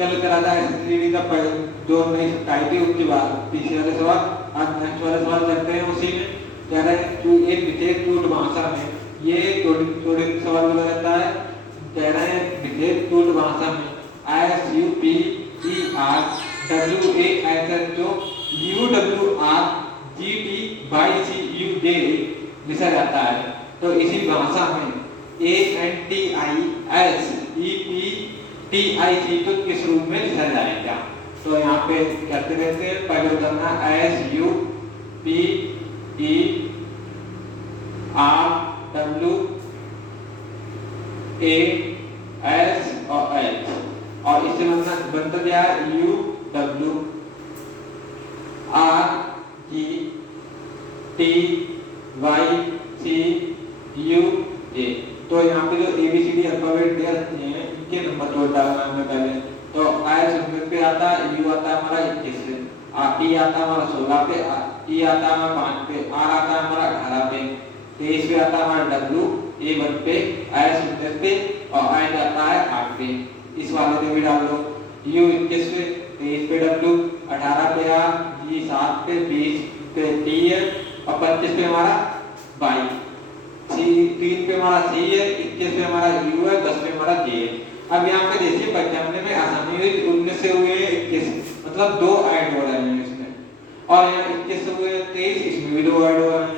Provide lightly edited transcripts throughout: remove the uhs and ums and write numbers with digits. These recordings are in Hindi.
कल करा था एसटीडी का जो नई आई थी उसके बाद पीछे वाले सवाल, आज नेक्स्ट वाले सवाल करते हैं। उसी में कह रहे हैं कि एक विशेष टूट भाषा में, ये थोड़े सवाल बोला जाता है। कह रहे हैं विशेष टूट भाषा में SUPERUWRGTYCUJ लिखा जाता है। तो इसी भाषा में ANTISEPTIC तो किस रूप में लिखा जाएगा? तो यहाँ पे कहते रहते हैं, पहले करना SUPERWAS और H, और इससे बनता क्या है UWRGTYCUJ। तो यहाँ पे जो ABCD अल्फाबेट दिए हैं इनके नंबर जोड़ डालना है पहले। तो S पे आता है, U आता है हमारा 21 पे, E आता है हमारा 16 पे, E आता है हमारा 5 पे, R आता है हमारा 18 पे, 23 पे आता है हमारा W A1 पे, S 19 पे और I आता है 8 पे। इस वाले में भी डाल लो U 21 पे, 23 पे W, 18 पे R, G 7 पे, 20 पे T है और 25 पे हमारा Y, 3 पे हमारा C है, 21 पे हमारा U है, 10 पे हमारा J है। अब यहाँ पे देखिए पहचानने में आसानी हुई, 19 से हुए 21, मतलब 2 ऐड हो रहे हैं इसमें, और यहाँ 21 से हुए 23, इसमें भी 2 ऐड हो रहे हैं,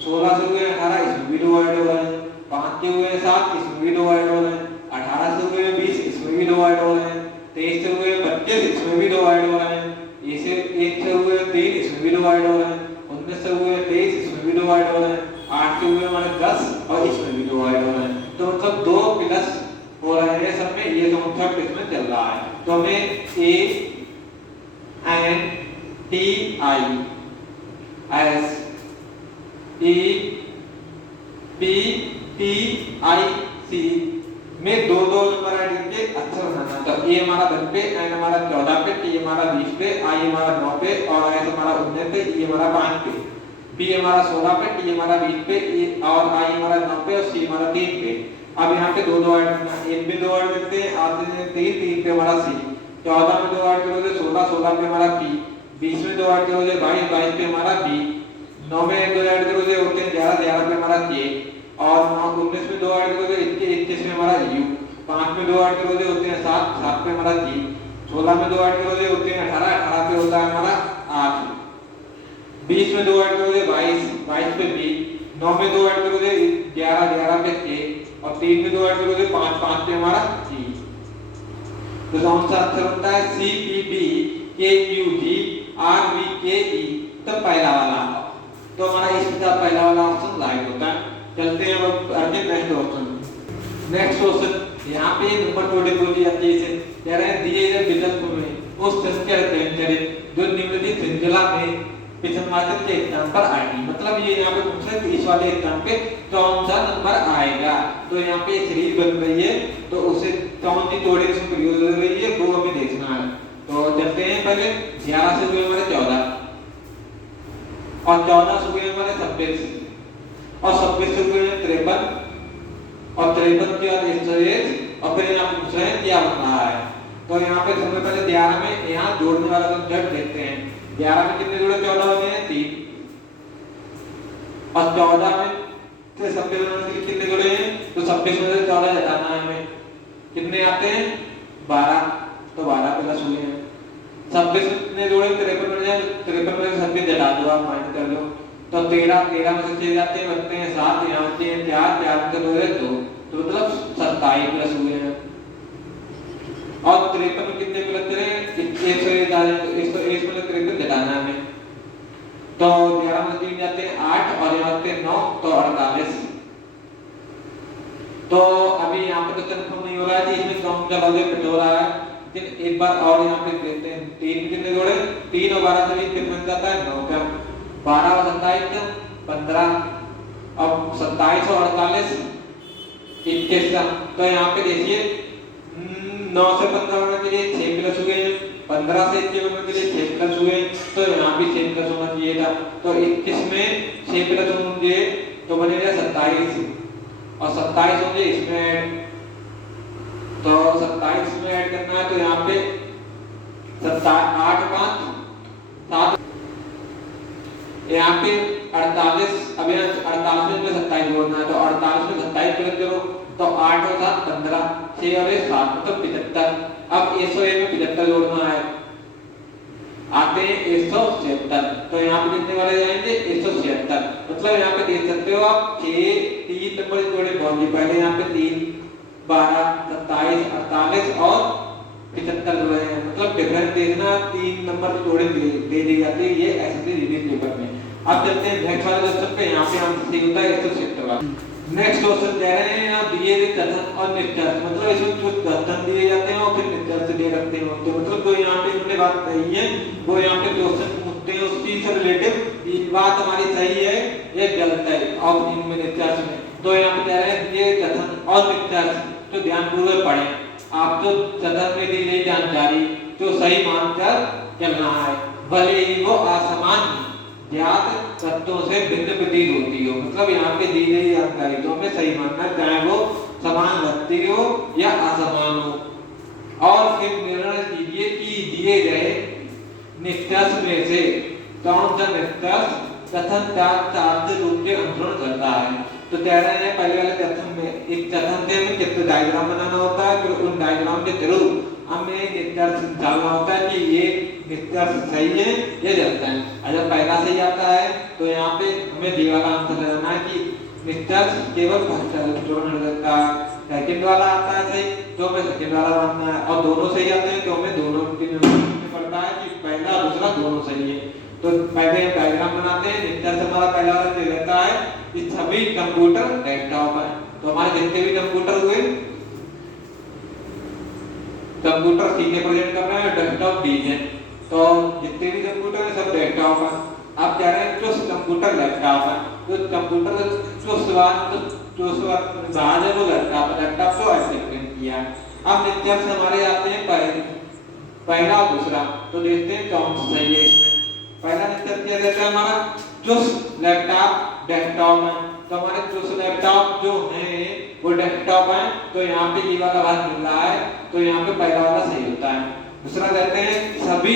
16 से हुए 18, इसमें भी 2 ऐड हो रहे हैं, 5 से हुए 7, इसमें भी 2 ऐड हो रहे हैं, 18 से हुए 20, इसमें भी 2 ऐड हो रहे हैं, 23 से हुए 25, इसमें भी 2 ऐड हो रहे हैं, 1 से हुए 3, इसमें भी 2 ऐड हो रहे हैं, 19 से हुए 23, इसमें भी 2 ऐड हो रहे हैं, 8 से हुए हमारे 10 और इसमें भी 2 ऐड हो रहे हैं। तो मतलब 2 प्लस हो रहे हैं सब में, ये तो थर्ड इसमें चल रहा है। तो हमें ANTISEPTIC में 2-2 नंबर ऐड करके अक्षर बनाना। तो A हमारा 10 पे, N हमारा 14 पे, T हमारा 20 पे, I हमारा 9 पे और S हमारा 19 पे, E हमारा 5 पे, B हमारा 16 पे, T हमारा 20 पे और I हमारा 9 पे और C हमारा 3 पे। अब यहाँ पे 2-2 ऐड करना, एक में 2 ऐड करते हैं, आते हैं 3 पे हमारा C, 14 में 2 ऐड करोगे 16 पे हमारा P, 20 में 2 ऐड करोगे 22 पे हमारा B, 9 में 2 ऐड करोगे होते हैं 11 पे हमारा K, और 19 में 2 ऐड करोगे 21 में हमारा U, 5 में 2 ऐड करोगे होते हैं 7 पे हमारा G, 16 में 2 ऐड करोगे होते हैं 18 पे होता है हमारा R, 20 में 2 ऐड करोगे 22 पे B, 9 में 2 ऐड करोगे 11 पे K और 3 में 2 ऐड करोगे 5 पे हमारा G। तो कौन सा आंसर होता है CPBKUGRVKE, तो पहला वाला। तो हमारा इसमें पहला वाला ऑप्शन राइट होता है। चलते हैं अब आगे नेक्स्ट ऑप्शन। नेक्स्ट क्वेश्चन यहाँ पे नंबर 2 बोली जाती है, इसे कह रहे हैं दिए गए विकल्प में उस संख्या व्यंजन जो निम्नलिखित श्रृंखला में पिछनवाचक के स्थान पर आएगी। मतलब ये यहाँ पे पूछ रहे हैं कि इस वाले स्थान पे कौन सा नंबर आएगा। तो यहाँ पे एक सीरीज बन रही है, तो उसे कौन सी तोड़े से प्रयोग हो रही है वो हमें देखना है। तो चलते हैं पहले 11 से हुए हमारे 14 और 14 से हुए हमारे 26 और 26 से हुए 53 और 53 के बाद 101 और फिर यहाँ पूछ रहे हैं क्या बन रहा है। तो यहाँ पे सबसे पहले 11 में यहाँ जोड़ने वाला झट देखते हैं। 11 में कितने जोड़े 14 होते हैं 3 और 14 में से 26 में कितने जोड़े हैं, तो 26 में से 14 घटाना है हमें, कितने आते हैं 12, तो 12 प्लस हुए हैं। 26 में कितने जोड़े 53 में जाए, 53 में से 26 घटा दो आप, माइनस कर लो, तो 13 में से 6 जाते हैं बनते हैं 7, यहाँ बचते हैं 4 में से 2 है 2, तो मतलब 27 प्लस हुए हैं। और 53 में कितने प्लस करें 101 आ जाए, तो 101 में 53 घटाना है हमें, तो 11 में 3 जाते हैं 8 और यहाँ आते हैं 9, तो 48। तो अभी यहाँ पे तो कंफर्म नहीं हो रहा है कि इसमें कौन सा लॉजिक फिट हो रहा है, लेकिन एक बार और यहाँ पे देखते हैं। 3 कितने जोड़े 3 और 12 से भी कितना बन जाता है 9 का, 12 और 27 का 15, अब 27 और 48 21 का। तो यहाँ पे देखिए 9 से 15 होने के लिए 6 प्लस हुए, 15 से 21 होने के लिए 6 प्लस हुए, तो यहाँ भी 6 प्लस होना चाहिए था। तो 21 में 6 प्लस होंगे तो बनेगा 27 और 27 होंगे इसमें तो 27 में ऐड करना है, तो यहाँ पे 8 5 7, यहाँ पे 48, अब यहाँ 48 में 27 जोड़ना है, तो 48 में 27 प्लस करो तो 8 और 7 15, 6 और 7 मतलब 75। अब 101 में 75 जोड़ना है, आते हैं 176, तो यहाँ पे कितने वाले जाएंगे 176। मतलब यहाँ पे देख सकते हो आप 6 3 नंबर जोड़े बहुत, पहले यहाँ पे 3 12 27 48 और 75 जोड़े हैं, मतलब डिफरेंस देखना 3 नंबर जोड़े दे दी जाती है ये एसएससी रीजनिंग पेपर में। अब चलते हैं नेक्स्ट वाले क्वेश्चन पे, यहाँ पे हम सी होता है 176 वाला। नेक्स्ट क्वेश्चन कह रहे हैं यहाँ दिए गए कथन और निष्कर्ष, मतलब इसमें कुछ कथन दिए जाते हैं और फिर निष्कर्ष दे रखते हैं, तो मतलब जो यहाँ पे इन्होंने बात कही है वो यहाँ पे क्वेश्चन पूछते हैं उस चीज से रिलेटिव, ये बात हमारी सही है ये गलत है, और इनमें निष्कर्ष में तो यहाँ पे कह रहे हैं ये कथन और निष्कर्ष तो ध्यानपूर्वक पढ़ें, आप तो कथन में दी गई जानकारी जो सही मानकर चलना है, भले ही वो असमान ज्ञात तत्वों से भिन्न प्रतीत होती हो, मतलब यहाँ पे दी गई जानकारी तो हमें सही मानना, चाहे वो समान लगती हो या असमान हो। और फिर निर्णय कीजिए कि दिए गए निष्कर्ष में से कौन सा निष्कर्ष कथन का सार्थक रूप से अनुसरण करता है। तो कह रहे हैं पहले वाले कथन में एक कथन से हमें चित्र डायग्राम बनाना होता है, फिर उन डायग्राम के थ्रू हमें निष्कर्ष निकालना होता है कि ये निष्कर्ष सही है या गलत है। अगर पहला सही आता है तो यहाँ पे हमें दी वाला आंसर लगाना है कि निष्कर्ष केवल फर्स्ट जोड़ना लगता है, सेकंड वाला आता है सही तो हमें सेकंड वाला मानना है, और दोनों सही आते हैं तो हमें दोनों के पड़ता है कि पहला दूसरा दोनों सही है। तो पहले हम डायग्राम बनाते हैं, निष्कर्ष हमारा पहला वाला रहता है कि सभी कंप्यूटर डेस्कटॉप है, तो हमारे जितने भी कंप्यूटर हुए कंप्यूटर सीधे प्रेजेंट कर रहे हैं, डेस्कटॉप डी है, तो जितने भी कंप्यूटर है सब डेस्कटॉप है। आप कह रहे हैं जो कंप्यूटर लैपटॉप है, तो कंप्यूटर जो बाहर है वो लैपटॉप है, लैपटॉप को ऐसे प्रिंट किया है। अब निष्कर्ष हमारे आते हैं पहला और दूसरा, तो देखते हैं कौन सा सही है इसमें। पहला निष्कर्ष क्या रहता है हमारा, जो लैपटॉप डेस्कटॉप है, तो हमारे जो लैपटॉप जो है वो डेस्कटॉप है, तो यहाँ पे ये वाला भाग मिल रहा है, तो यहाँ पे पहला वाला सही होता है। दूसरा कहते हैं सभी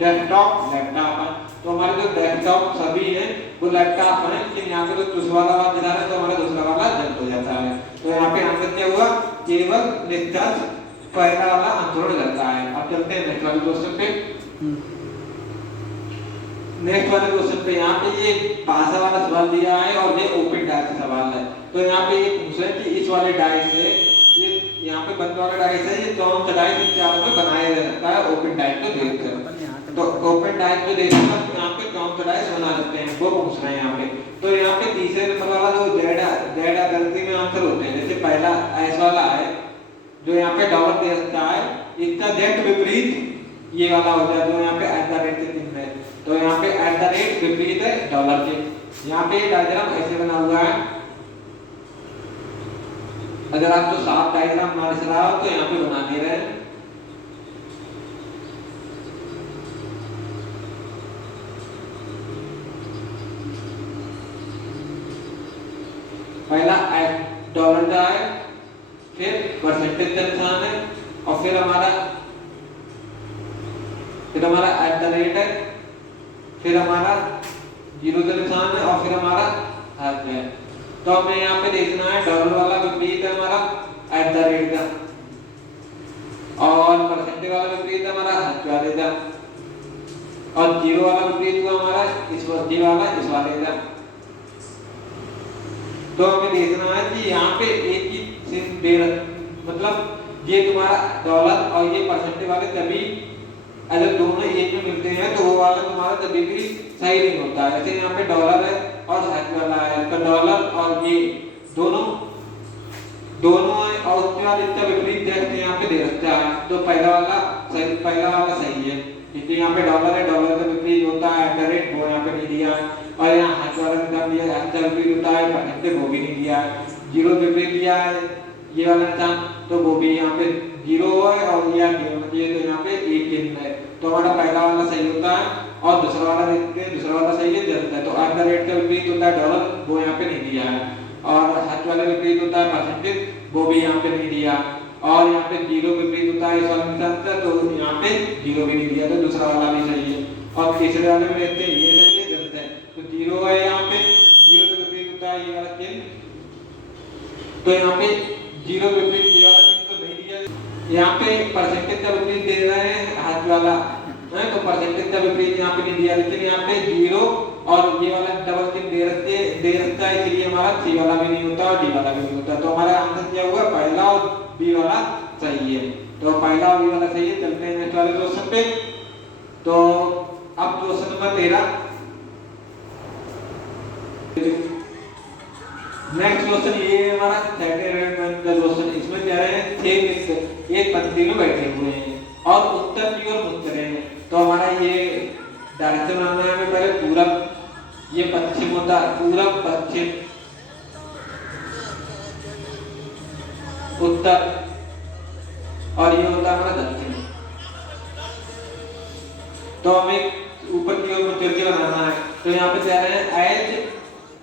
डेस्कटॉप लैपटॉप है, तो हमारे जो डेस्कटॉप सभी हैं वो लैपटॉप हैं, लेकिन यहाँ पे तो दूसरा वाला भाग दिखा रहा है तो हमारा दूसरा वाला गलत हो जाता है। तो यहाँ पे आंसर क्या हुआ, केवल निष्कर्ष पहला वाला अनुसरण करता है। अब चलते हैं नेक्स्ट वाले क्वेश्चन पे। नेक्स्ट वाले क्वेश्चन पे यहाँ पे ये भाषा वाला सवाल दिया है और ये ओपन डाइस का सवाल है, तो यहाँ पे ये पूछ रहे हैं कि इस वाले डाइस से ये यहाँ पे बंद वाला डाइस है, ये कौन सा डाइस इन चारों में बनाया जा सकता है ओपन डाइस को देखकर। तो ओपन डाइस को देखकर यहाँ पे कौन सा डाइस बना सकते हैं वो पूछ रहे हैं यहाँ पे। तो यहाँ पे तीसरे नंबर वाला जो जेड गलती में आंसर होते हैं, जैसे पहला एस वाला है जो यहाँ पे डॉलर दे सकता है, इसका जेड विपरीत ये वाला हो जाए जो यहाँ पे एट द रेट से चिन्ह है, तो यहाँ पे एट द रेट विपरीत है डॉलर के। यहाँ पे डायग्राम ऐसे बना हुआ है, अगर आप तो साफ डायग्राम ना दिख रहा हो तो यहाँ पे बना दे रहे हैं। पहला डॉलर का है, फिर परसेंटेज का निशान है, और फिर हमारा एट द रेट है, फिर हमारा जीरो का निशान है, और फिर हमारा हाथ है। तो हमें यहाँ पे देखना है डॉलर वाला विपरीत है हमारा एट द रेट का, और परसेंटेज वाला विपरीत है हमारा हाथ वाले का, और जीरो वाला विपरीत हुआ हमारा इस वाले का। तो हमें देखना है कि यहाँ पे एक ही मतलब ये तुम्हारा डॉलर और ये परसेंटेज वाले कभी अगर दोनों एक में मिलते हैं तो वो वाला तुम्हारा कभी भी सही नहीं होता है। जैसे यहाँ पे डॉलर है और हैश वाला है, तो डॉलर और ये दोनों है और उसके बाद इसका विपरीत देखते यहाँ पे दे रखा है, तो पहला वाला सही है, क्योंकि यहाँ पे डॉलर है, डॉलर का विपरीत होता है एट द रेट, वो यहाँ पे नहीं दिया है, और यहाँ हैश वाला निकाल दिया, हैश का विपरीत होता है परसेंटेज, वो भी नहीं दिया है, जीरो विपरीत दिया है ये वाला निशान, तो वो भी यहाँ पे जीरो है और ये होना चाहिए, तो यहाँ पे एक चिन्ह है, तो हमारा पहला वाला सही होता है, और दूसरा वाला देखते हैं, दूसरा वाला सही है गलत है। तो एट द रेट का विपरीत होता है डॉलर, वो यहाँ पे नहीं दिया है, और हाथ वाला विपरीत होता है परसेंटेज, वो भी यहाँ पे नहीं दिया। और यहाँ पे जीरो विपरीत होता है इस वाले के साथ, तो यहाँ पे जीरो भी नहीं दिया, तो दूसरा वाला भी सही है। और तीसरे वाले में देखते हैं ये सही है गलत है, तो जीरो है यहाँ पे, जीरो के विपरीत होता है ये वाला चिन्ह, तो यहाँ पे जीरो के विपरीत ये वाला चिन्ह तो नहीं दिया। यहाँ पे परसेंटेज का विपरीत दे रहे हैं हाथ वाला है, तो परसेंटेज का विपरीत यहाँ पे नहीं दिया, लेकिन यहाँ पे जीरो और ये वाला डबल चिन्ह दे रखता है, इसलिए हमारा सी वाला भी नहीं होता और डी वाला भी नहीं होता। तो हमारा आंसर क्या हुआ, पहला और बी वाला सही है। तो पहला और बी वाला सही है। चलते हैं नेक्स्ट वाले क्वेश्चन पे। तो अब क्वेश्चन नंबर 13, नेक्स्ट क्वेश्चन ये हमारा सेकंड अरेंजमेंट का क्वेश्चन। इसमें कह रहे हैं 6 मित्र एक पंक्ति में बैठे हुए हैं और उत्तर की ओर मुड़ रहे हैं। तो हमारा ये डायरेक्शन बनाना है हमें, पहले पूरब, ये पश्चिम होता है, पूरब पश्चिम उत्तर, और ये होता है हमारा दक्षिण। तो हमें ऊपर की ओर मुड़ के बनाना है। तो यहाँ पे कह रहे हैं एच,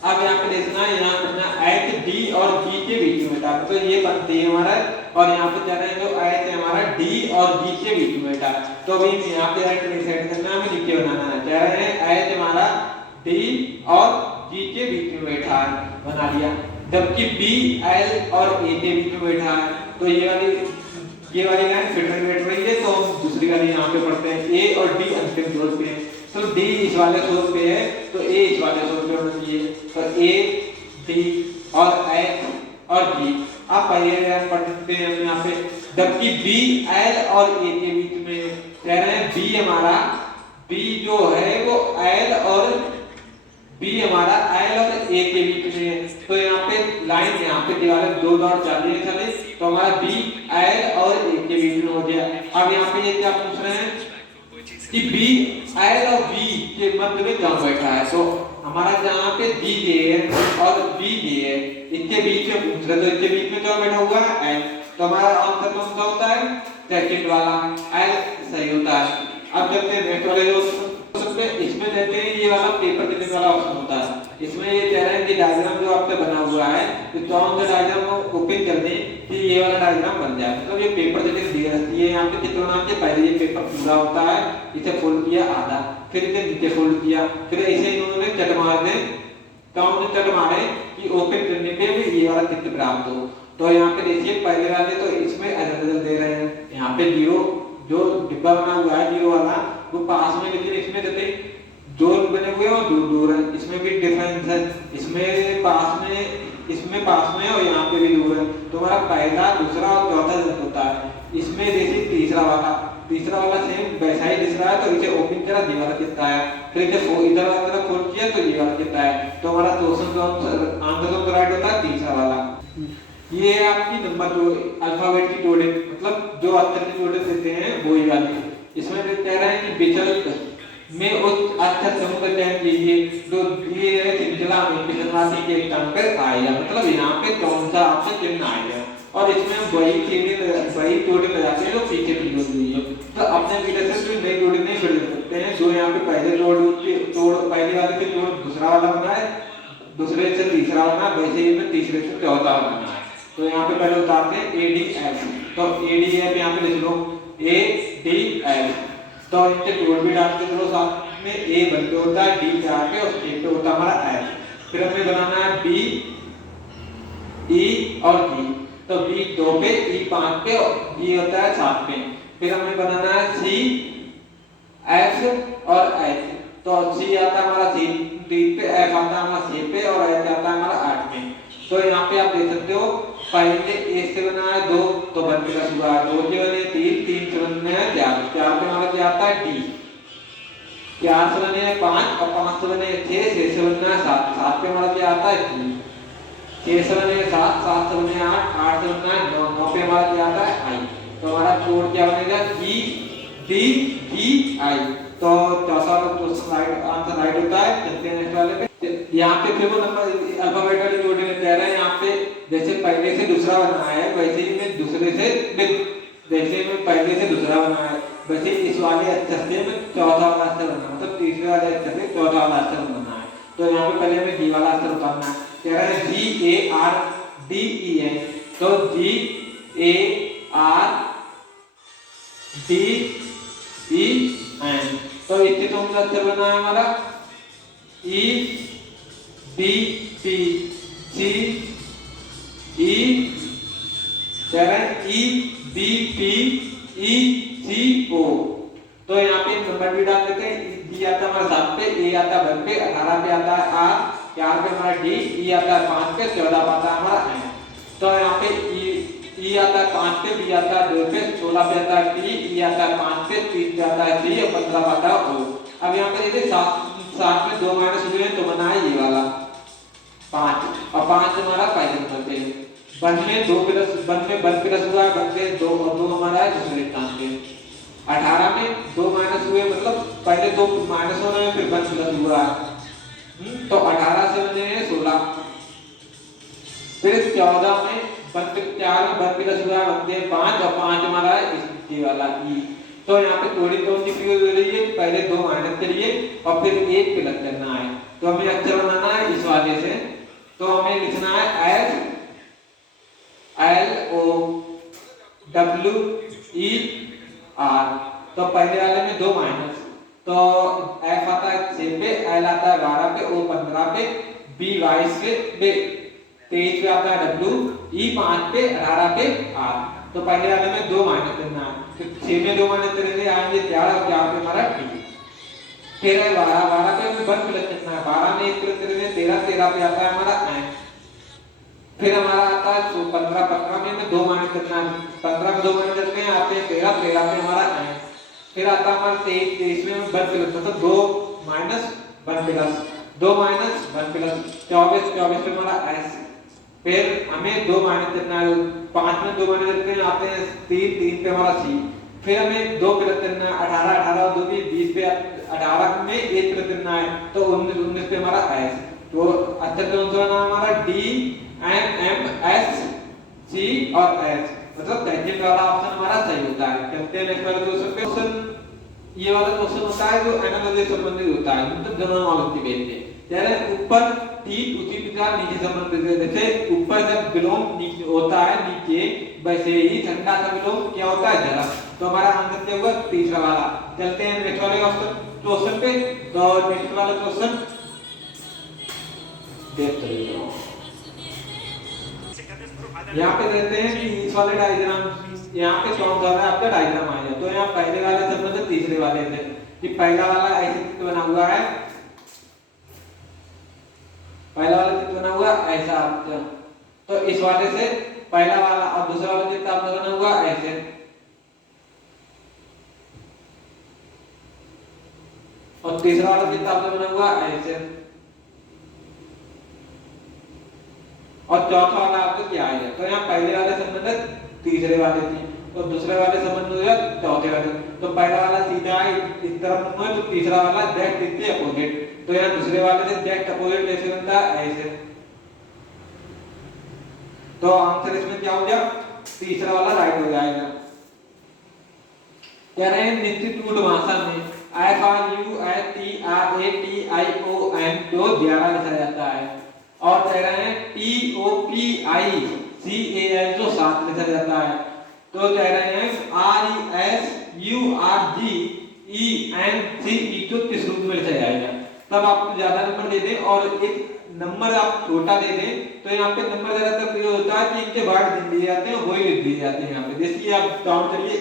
अब यहाँ पे देखना है, यहाँ पे एच डी और जी के बीच में था, तो ये पंक्ति है हमारा, और यहाँ पे कह रहे हैं जो एच है हमारा डी और जी के बीच में था। तो अभी यहाँ पे राइट सेट करना है, हमें नीचे बनाना है। कह रहे हैं एच हमारा डी और जी के बीच में बैठा है, बना लिया, जबकि बी एल और ए के बीच में बैठा है। तो ये वाली लाइन फिट में बैठ रही है, तो हम दूसरी वाली यहाँ पे पढ़ते हैं, ए और डी अंतिम जोड़ पे है, तो डी इस वाले छोर पे है, तो ए इस वाले छोर पे होना चाहिए। तो ए डी और एच और जी, आप पहले लाइन पढ़ते हैं हम यहाँ पे, जबकि बी एल और ए के बीच में कह रहे हैं बी हमारा, बी जो है वो एल और बी हमारा एल और ए के बीच में है। तो यहाँ पे लाइन, यहाँ पे दीवार दो डॉट चले, तो हमारा बी एल और ए के बीच में हो गया। अब यहाँ पे ये क्या पूछ रहे हैं कि बी एल और बी के मध्य में कहाँ बैठा है। तो हमारा जहाँ पे डी जे और बी जे इनके बीच में पूछ रहे, तो इनके बीच में क्या बैठा हुआ है, एल। तो हमारा आंसर कौन सा होता है, सेकंड वाला एल सही होता है। अब जब नेक्स्ट वाले इसमें देते हैं ये वाला पेपर देने वाला ऑप्शन होता है। इसमें ये कह रहे हैं कि डायग्राम जो आपका बना हुआ है, तो कौन सा डायग्राम को ओपन कर दें कि ये वाला डायग्राम बन जाए। मतलब ये पेपर देने दी रहती है, यहाँ पे चित्र बना के पहले ये पेपर पूरा होता है, इसे फोल्ड किया आधा, फिर इसे नीचे फोल्ड किया, फिर ऐसे इन्होंने चट मार दें, काउंट चट मारे कि ओपन करने पे भी ये वाला चित्र प्राप्त हो। तो यहाँ पे देखिए पहले वाले तो इसमें अदल दे रहे हैं, यहाँ पे जीरो जो डिब्बा बना हुआ है जीरो वाला वो पास में, लेकिन इसमें जैसे जोड़ बने हुए हैं और दूर दूर है, इसमें भी डिफरेंस है, इसमें पास में और यहाँ पे भी दूर है। तो हमारा पहला, दूसरा और चौथा होता है। इसमें जैसे तीसरा वाला सेम वैसा ही दिख रहा है, तो इसे ओपन करा ये वाला कितना है, फिर इसे इधर वाला तरफ फोल्ड किया तो ये वाला कितना है। तो हमारा क्वेश्चन आंसर तो राइट होता है तीसरा वाला। ये आपकी नंबर जो अल्फाबेट की जोड़े, मतलब जो अक्षर की जोड़े देते हैं वो ही वाली। इसमें कह रहे हैं कि विकल्प में उस अक्षर समूह का चयन कीजिए जो दिए गए श्रृंखला में विसंवादी के स्थान पर आएगा। मतलब यहाँ पे कौन सा ऑप्शन चिन्ह आएगा, और इसमें वही जोड़े लगाते हैं जो पीछे की जोड़ी है। तो अपने वीडियो से नई जोड़ी नहीं जोड़ सकते हैं, जो यहाँ पे पहले पहले वाले से जोड़ दूसरा वाला बना है, दूसरे से तीसरा बना, वैसे ही में तीसरे से चौथा बना है। तो यहाँ पे पहले उतारते हैं ए डी एफ, तो ए डी एफ यहाँ पे लिख लो ए डी एफ, तो इनके जोड़ भी डालते चलो साथ में, ए बन के होता है डी पे आके और ए पे होता है हमारा एफ। फिर हमें बनाना है बी ई और जी, तो बी 2 पे, ई 5 पे और जी होता है 7 पे। फिर हमें बनाना है सी एफ और एच, तो सी आता है हमारा 3 पे, एफ आता है हमारा 6 पे और एच आता है हमारा 8 पे। तो यहाँ पे आप देख सकते हो पहले ए से बना है 2, तो बन के हुआ 2 से बने 3 से बने 4 पे हमारा क्या आता है डी, 4 से बने 5 और 5 से बने 6 से बने 7 पे हमारा क्या आता है जी, 6 से बने 7 से बने 8 से बने 9 पे हमारा क्या आता है आई। तो हमारा कोड क्या बनेगा जी डी जी आई। तो चौथा क्वेश्चन राइट आंसर राइट होता है। चलते हैं नेक्स्ट वाले पे। यहाँ पे फिर वो नंबर अल्फाबेट वाली जोड़ी में कह रहे हैं, यहाँ पे जैसे पहले से दूसरा बना है वैसे ही मैं दूसरे से, जैसे मैं पहले से दूसरा बना है वैसे इस वाले अक्षर से मैं चौथा वाला अक्षर बना, मतलब तीसरे वाले अक्षर से चौथा वाला अक्षर बना है। तो यहाँ पे पहले हमें डी वाला अक्षर उतारना है। कह रहा है G A R D E N, तो G A R D E N. तो इससे तो हमने अक्षर बना है हमारा E B P C E E B P E C O. तो यहाँ पे नंबर भी डाल देते हैं। डी आता है हमारा 7 पे, ए आता है 1 पे, 18 पे आता है आर, 4 पे हमारा डी, ई आता है 5 पे, 14 पे आता है हमारा एन। तो यहाँ पे ई आता है 5 पे, बी आता है 2 पे, 16 पे आता है टी, ई आता है 5 पे, 30 पे आता है सी और 15 पे आता है ओ। अब यहाँ पे देखिए 7 में 2 माइनस हुए हैं तो बना है ये वाला 5 और 5 हमारा पहले नंबर पे। 1 में 2 प्लस 1 में 1 प्लस हुआ है, 1 में 2 और 2 हमारा है दूसरे स्थान पे। 18 में 2 माइनस हुए मतलब पहले 2 माइनस हो रहे हैं फिर 1 प्लस हुआ है। तो 18 से बने हैं 16। फिर 14 में 4 में 1 प्लस हुआ है 1 में 5 और 5 हमारा है इसके वाला ई। तो यहाँ पे थोड़ी कौन सी प्रयोग हो रही है, पहले 2 माइनस करिए और फिर 1 प्लस करना है। तो हमें अक्षर बनाना है इस वाले से। तो हमें लिखना है S L O W E R. तो पहले वाले में 2 माइनस, तो एफ आता है 6 पे, एल आता है 12 पे, ओ 15 पे, बी 22 पे, 23 पे आता है डब्ल्यू, ई 5 पे, 18 पे आर। तो पहले वाले में 2 माइनस करना है, तो 6 में 2 माइनस करेंगे आएंगे 4 और 4 पे हमारा टी। फिर 12 पे 1 प्लस करना है, 12 में 1 प्लस करेंगे 13 पे आता है हमारा एन। फिर हमारा आता है 15 में 2 माइनस करना है, 15 में 2 माइनस करते हैं आते हैं 13 पे हमारा एन। फिर आता है हमारा 23 में 1 प्लस मतलब 2 माइनस 1 प्लस 2 माइनस 1 प्लस 24 पे हमारा एस। फिर हमें 2 माइनस करना है, 5 में 2 माइनस करते हैं आते हैं 3 पे हमारा सी। फिर हमें 2 प्लस करना है, 18 और 2 20 पे 18 में 1 प्लस करना है तो 19 पे हमारा एस। तो अक्षर कौन सा बना हमारा D N M S C और एच, मतलब तैतीस वाला ऑप्शन हमारा सही होता है। चलते हैं नेक्स्ट वाले क्वेश्चन। ये वाला क्वेश्चन होता है जो एनालॉजी से संबंधित होता है, मतलब जनरल नॉलेज के बेस पे। जैसे ऊपर ठीक उसी प्रकार नीचे संबंधित है। जैसे ऊपर जब विलोम नीचे होता है नीचे, वैसे ही ठंडा सा विलोम क्या होता है जरा। तो हमारा आंसर क्या होगा तीसरा वाला। चलते हैं नेक्स्ट वाले क्वेश्चन पे। तो नेक्स्ट वाला क्वेश्चन देखते हैं। यहाँ पे देते हैं कि इस वाले डायग्राम यहाँ पे कौन सा है आपका डायग्राम आएगा। तो यहाँ पहले वाले संबंध तीसरे वाले से कि पहला वाला ऐसे चित्र बना हुआ है, पहला वाला चित्र बना हुआ ऐसा आपका। तो इस वाले से पहला वाला और दूसरा वाला चित्र आपका बना हुआ ऐसे। और तीसरा वाला चित्र आपका बना हुआ ऐसे। और चौथा वाला आपको क्या आएगा। तो यहाँ पहले वाले संबंध तीसरे वाले थे और दूसरे वाले संबंध हो गया चौथे वाले। तो पहला वाला सीधा इस तरफ है तो तीसरा वाला डायरेक्ट इससे अपोजिट। तो यहाँ दूसरे वाले से डायरेक्ट अपोजिट कैसे बनता है ऐसे। तो आंसर इसमें क्या हो गया तीसरा वाला राइट हो जाएगा। कह रहे हैं निश्चित रूट भाषा में FRUSTRATION को 11 लिखा जाता है और कह रहे हैं TOPICAL को 7 लिखा जाता है। तो कह रहे हैं RESURGENCE को किस रूप में लिखा जाएगा। तब आपको ज्यादा नंबर दे दें और एक नंबर आप छोटा दे दें। तो यहाँ पे नंबर ज्यादातर प्रयोग होता है कि इनके बाद दिए जाते हैं वही लिख दिए जाते हैं यहाँ पे। जैसे कि आप काउंट करिए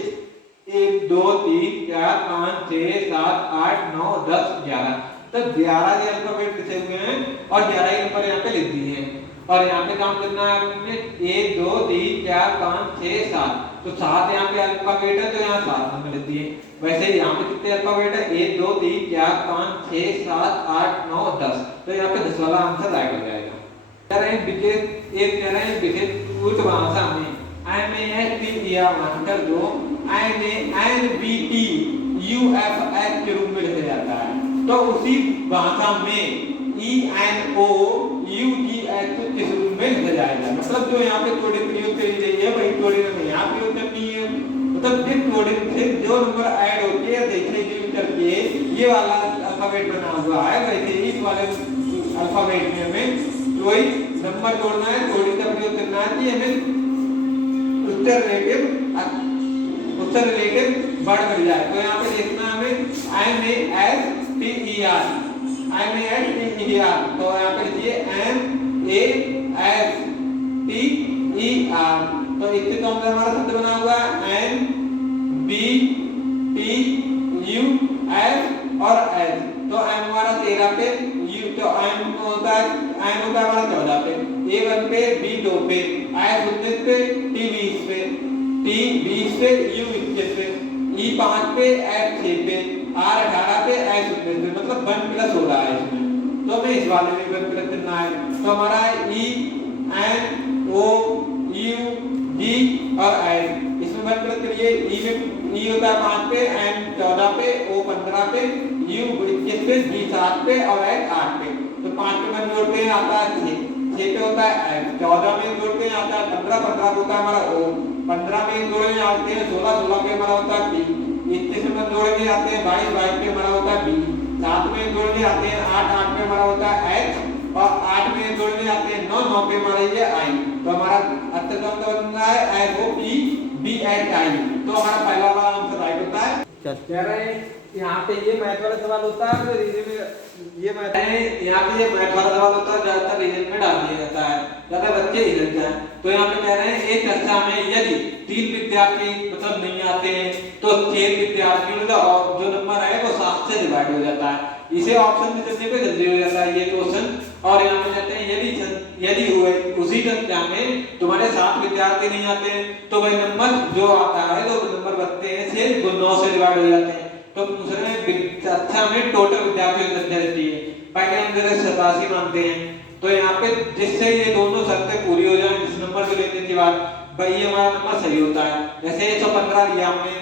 1 2 3 4 5 6 7 8 9 10 11। तो 11 के अल्फाबेट लिखे हुए हैं और 11 के नंबर यहाँ पे लिख दिए हैं। और यहाँ पे काउंट करना है आपने 1 2 3 4 5 6 7। तो 7 यहाँ पे अल्फाबेट है तो यहाँ 7 नंबर लिख दिए। वैसे यहाँ पे कितने अल्फाबेट है 1 2 3 4 5 6 7 8 9 10। तो यहाँ पे 10 वाला आंसर राइट हो जाएगा। कह रहे हैं विशेष एक कह रहे हैं विशेष उर्दू भाषा में मानकर जो NBT UFF के रूप में लिखा जाता है। तो उसी भाषा में ENOUGH को किस रूप में लिखा जाएगा। मतलब जो यहाँ पे थोड़ी प्रयोग करी गई है वही थोड़ी में यहाँ प्रयोग करनी है। मतलब जिस थोड़ी से जो नंबर ऐड होते हैं देखने के करके ये वाला अल्फाबेट बना हुआ है वैसे ही इस वाले अल्फाबेट में हमें कोई नंबर जोड़ना है थोड़ी सा प्रयोग करना है कि हमें उससे रिलेटिव वर्ड मिल जाए। तो यहाँ पे लिखना हमें MASTER, तो यहाँ पे लिखिए MASTER। तो इससे तो हमारा शब्द बना हुआ है MBTUS और S। तो M हमारा 13 पे, U तो M होता है हमारा 14 पे, A1 पे, B2 पे, S 19 पे, T 20 पे, T 20 पे, U 21 पे, E 5 पे, F 6 पे, R 18 पे, S 19 पे, मतलब 1 प्लस हो रहा है इसमें। तो हमें इस वाले में 1 प्लस करना है। तो हमारा E N O U G और S, इसमें 1 प्लस करिए। E होता है 5 पे, N 14 पे, O 15 पे, U 21 पे, G 7 पे और S 8 पे। तो 5 पे में जोड़ते हैं आता है 6 पे होता है F, 14 में जोड़ते हैं आता है 15 पे होता है हमारा O, 15 में जोड़ने आते हैं 16 पे हमारा होता है P, 21 में जोड़ने आते हैं 22 पे हमारा होता है B, 7 में जोड़ने आते हैं 8 पे हमारा होता है H और 8 में जोड़ने आते हैं 9 पे हमारा ये I। तो हमारा अर्थक्रम बन रहा है SOPBHI। तो हमारा पहला वाला आंसर राइट होता है। कह रहे हैं यहाँ पे ये मैथ वाला सवाल होता है, तो रीजन में ये मैथ है, यहाँ पे ये मैथ वाला सवाल होता है, ज्यादातर रीजन में डाल दिया जाता है, ज्यादा बच्चे हिलते हैं। तो यहाँ पे कह रहे हैं एक कक्षा में यदि 3 विद्यार्थी मतलब नहीं आते हैं तो 6 विद्यार्थियों का जो नंबर है वो 7 से डिवाइड हो जाता है। इसे ऑप्शन में करने पे जल्दी हो जाता है ये क्वेश्चन। और यहाँ पे कहते हैं यदि उसी कक्षा में तुम्हारे 7 विद्यार्थी नहीं आते हैं तो वह नंबर जो आता है तो नंबर बनते हैं सिर्फ 9 से डिवाइड हो जाते हैं। तो दूसरे कक्षा में टोटल विद्यार्थियों की संख्या रहती है, पहले हम जरा 87 मानते हैं। तो यहाँ पे जिससे ये दोनों शर्तें पूरी हो जाएं जिस नंबर को लेने के बाद भाई हमारा नंबर सही होता है। जैसे 115 लिया हमने,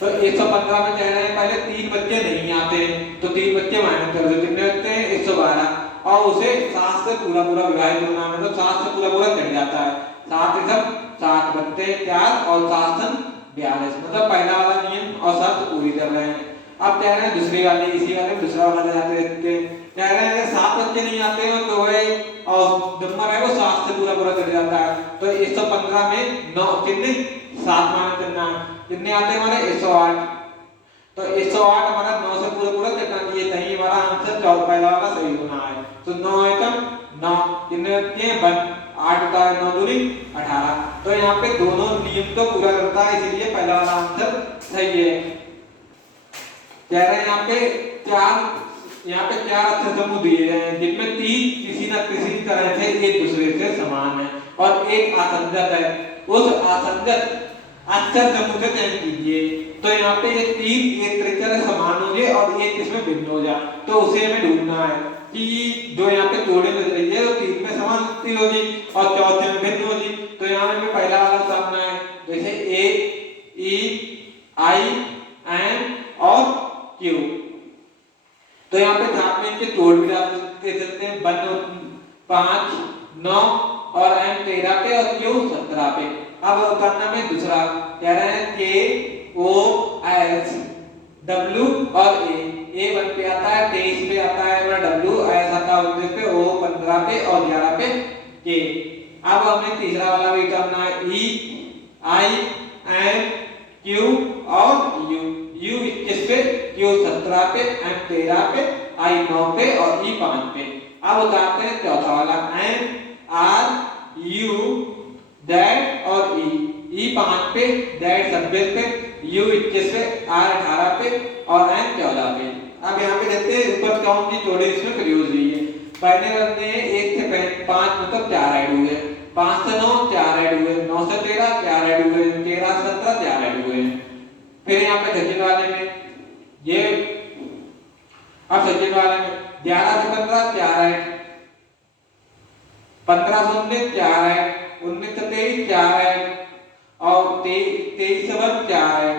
तो 115 में कह रहे हैं पहले 3 बच्चे नहीं आते हैं तो 3 बच्चे माइनस कर दो, कितने होते हैं 112 और उसे 7 से पूरा विभाजित होना है, तो 7 से पूरा कट जाता है। 7 बच्चे 4 और 7 42, मतलब पहला वाला नियम और शर्त पूरी कर रहे हैं। अब कह रहे हैं दूसरी वाली, इसी वाले दूसरा वाला जाते देखते हैं। कह रहे हैं अगर 7 बच्चे नहीं आते हो तो वह और नंबर है वो 7 से पूरा कट जाता है। तो 115 में 9 कितने 7 माइनस करना है, कितने आते हैं हमारे 108। तो 108 हमारा 9 से पूरा कटना चाहिए, तभी हमारा आंसर पहला वाला सही होना है। तो 9 एकम 9 कितने होते हैं 8 होता है, 9 दूनी 18। तो यहाँ पे दोनों नियम तो पूरा करता है, इसीलिए पहला वाला आंसर सही है। कह रहे हैं यहाँ पे 4 अक्षर समूह दिए गए हैं जिनमें 3 किसी न किसी तरह से एक दूसरे से समान है और एक असंगत है। उस असंगत अक्षर समूह से चयन कीजिए। तो यहाँ पे ये 3 एक तरीके से समान हो जाए और एक इसमें भिन्न हो जाए, तो उसे हमें ढूंढना है कि जो यहाँ पे जोड़े बज रही है वो 3 में समान होगी और चौथे में भिन्न होगी। तो यहाँ में पहला वाला सामना है, जैसे A E I N और Q। तो यहाँ पे ध्यान में इनके जोड़ भी डाल सकते हैं, 1 5 9 और M 13 पे और Q 17 पे। अब करना में दूसरा कह रहे हैं K O S W और A 1 पे आता है, 23 पे आता है W, S आता है 19 पे, O 15 पे और 11 पे K। अब हमने तीसरा वाला भी करना है E I N Q और U 21 पे, Q 17 पे, M 13 पे, I 9 पे और E 5 पे। अब उतारते हैं चौथा वाला M R U Z और E 5 पे, Z 26 पे, U 21 पे, R 18 पे और M 14 पे। अब यहाँ पे देखते हैं ऊपर कौन सी जोड़ी इसमें प्रयोग हुई है। पहले करते हैं 1 से 5 मतलब 4 ऐड हुए, 5 से 9 4 ऐड हुए, 9 से 13 4 ऐड हुए, 13 से 17 4 ऐड हुए। फिर यहाँ पे सचिन वाले में ये, अब सचिन वाले में 11 से 15 4 ऐड, 15 से 19 4 ऐड, 19 से 23 4 ऐड और 23 से 1 4 ऐड।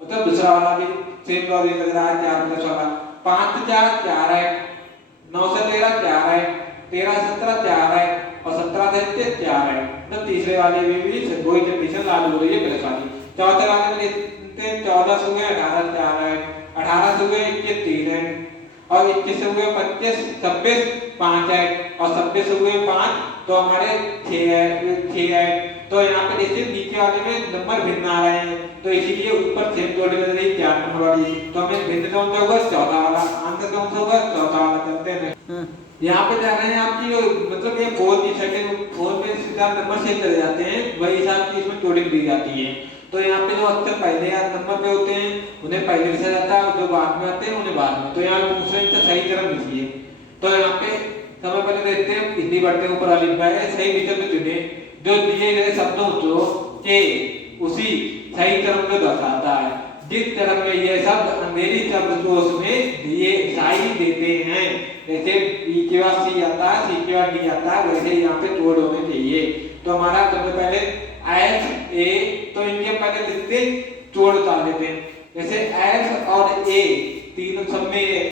मतलब दूसरा वाला भी सेम लॉजिक लग रहा है, 4 प्लस वाला 5 से 4 4 ऐड, 9 से 13 4 ऐड, 13 से 17 4 ऐड और 17 से 23 4 ऐड। मतलब तीसरे वाले में भी वही कंडीशन लागू हो रही है प्लस वाली। चौथे वाले में 14 से हुए 18 4 ऐड, 18 से हुए 21 3 ऐड और 21 से हुए 25 26 5 ऐड और 26 से हुए 5, तो हमारे 6 ऐड तो यहाँ पे देखिए नीचे वाले में नंबर भिन्न आ रहे हैं, तो इसीलिए ऊपर सेम जोड़े में रही 4 नंबर वाली, तो हमें भिन्न कौन सा होगा, चौथा वाला। आंसर कौन सा होगा, चौथा वाला। चलते हैं यहाँ पे जा रहे हैं आपकी मतलब ये 4 की सेकंड 4 में सीधा नंबर से चले जाते हैं, वही हिसाब की इसमें जोड़िंग दी जाती है। तो यहाँ पे जो अक्षर पहले या नंबर पे होते हैं उन्हें पहले लिखा जाता है, और जो बाद में आते हैं उन्हें बाद में। तो यहाँ दूसरे से सही तरफ लिखिए। तो यहाँ पे समय पहले देखते हैं हिंदी बढ़ते हैं ऊपर लिखा है, सही विकल्प चुने जो दिए गए शब्दों के उसी सही तरफ को दर्शाता है। जिस तरफ में ये शब्द अंधेरी शब्द को उसमें दिए दिखाई देते हैं, जैसे ई के बाद सी आता है, सी के बाद डी आता है, वैसे यहाँ पे जोड़ होने चाहिए। तो हमारा सबसे पहले एस ए, तो इनके पहले लिखते जोड़ डाल देते हैं, जैसे एस और ए तीनों सब में